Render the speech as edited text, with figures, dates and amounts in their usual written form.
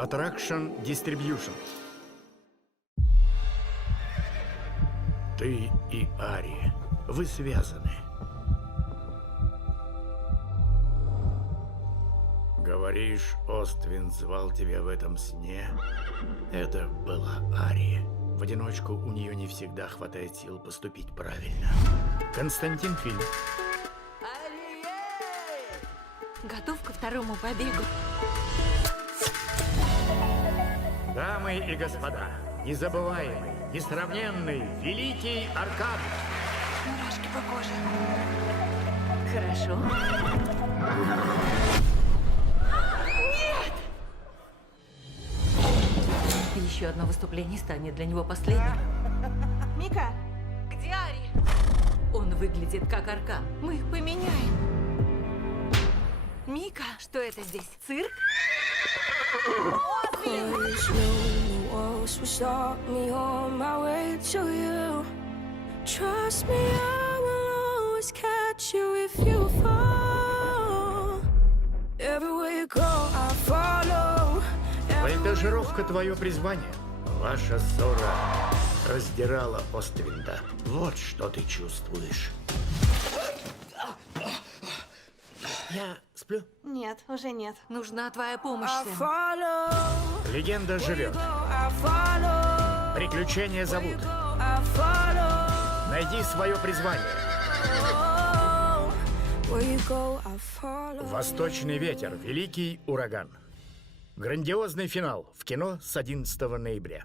Attraction Distribution. Ты и Ари, вы связаны. Говоришь, Оствин звал тебя в этом сне? Это была Ари. В одиночку у нее не всегда хватает сил поступить правильно. Константин Фильм. Готов ко второму побегу? Дамы и господа, незабываемый, несравненный, великий Аркад. Мурашки по коже. Хорошо. Нет! Еще одно выступление станет для него последним. Мика, Где Ари? Он выглядит как Аркан. Мы их поменяем. Мика, что это здесь? Цирк? Cause no walls will stop me on my way to you. Trust me, I will always catch you if you fall. Everywhere you go, I follow. Вольтажировка — твое призвание. Ваша ссора раздирала Оствинда. Вот что ты чувствуешь. Я сплю. нет, уже нет. Нужна твоя помощь, I Сэм. follow. Легенда живет. I follow. Приключения зовут. I follow. Найди свое призвание. Where you go, I follow. Восточный ветер. Великий ураган. Грандиозный финал в кино с 11 ноября.